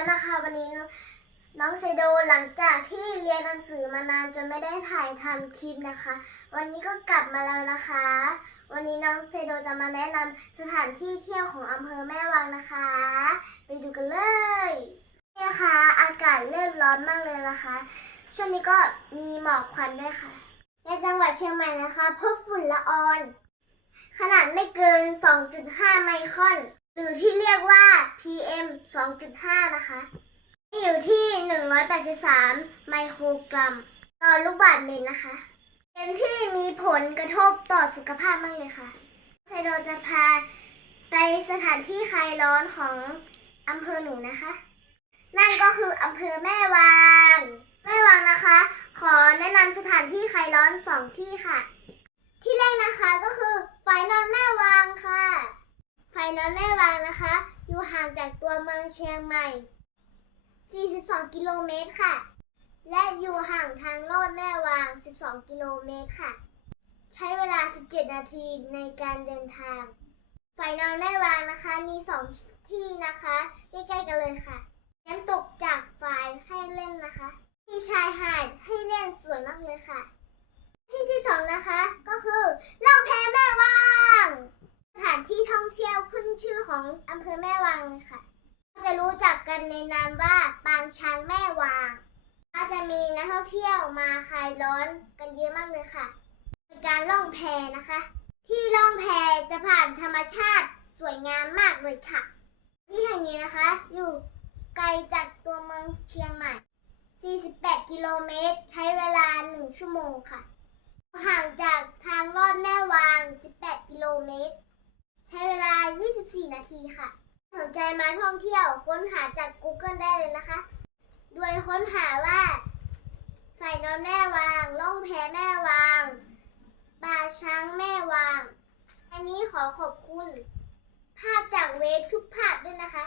แล้วนะคะวันนี้น้องเซโดหลังจากที่เรียนหนังสือมานานจนไม่ได้ถ่ายทำคลิปนะคะ วันนี้ก็กลับมาแล้วนะคะ วันนี้น้องเซโดจะมาแนะนำสถานที่เที่ยวของอำเภอแม่วังนะคะ ไปดูกันเลยนี่นะคะอากาศเริ่มร้อนมากเลยนะคะ ช่วงนี้ก็มีหมอกควันด้วยค่ะ ในจังหวัดเชียงใหม่นะคะพบฝุ่นละอองขนาดไม่เกิน 2.5 ไมครอน หรือที่ PM 2.5 นะคะ อยู่ที่ 183 ไมโครกรัม ต่อลูกบาศก์เมตรนะคะเป็นที่มีผลกระทบต่อสุขภาพมากเลยค่ะไซโดจะพาไปสถานที่คลายร้อนของอำเภอหนูนะคะ นั่นก็คืออำเภอแม่วาง แม่วางนะคะ ขอแนะนำสถานที่คลายร้อนสองที่ค่ะ ที่แรกนะคะก็คือไฟนอนแม่วางค่ะ ไฟนอนแม่วางนะคะ อยู่ห่างจากตัวเมืองเชียงใหม่ 42 กิโลเมตรค่ะ และอยู่ห่างทางลอดแม่วาง 12 กิโลเมตรค่ะ ใช้เวลา 17 นาทีในการเดินทางไฟนอนแม่วางนะคะมี 2 ที่นะคะใกล้ๆกันเลยค่ะน้ำตกจากฝายให้เล่นนะคะ มีชายหาดให้เล่นสวยมากเลยค่ะ ที่ที่สองนะคะก็คือล่องแพแม่วาง ชื่อของอำเภอแม่วางเลยค่ะ จะรู้จักกันในนามว่าปางช้างแม่วางอาจจะมีนักท่องเที่ยวมาคลายร้อนกันเยอะมากเลยค่ะเป็นการล่องแพนะคะ ที่ล่องแพจะผ่านธรรมชาติสวยงามมากเลยค่ะ ที่แห่งนี้นะคะ อยู่ไกลจากตัวเมืองเชียงใหม่ 48 กิโลเมตร ใช้เวลา 1 ชั่วโมงค่ะ ห่างจากทางลอดแม่วาง 18 กิโลเมตร ใช้เวลา 24 นาทีค่ะ สนใจมาท่องเที่ยวค้นหาจาก Google ได้เลยนะคะ โดยค้นหาว่าใส่นอนแม่วาง ล่องแพแม่วางป่าช้างแม่วาง อันนี้ขอขอบคุณ ภาพจากเวททุกภาพด้วยนะคะ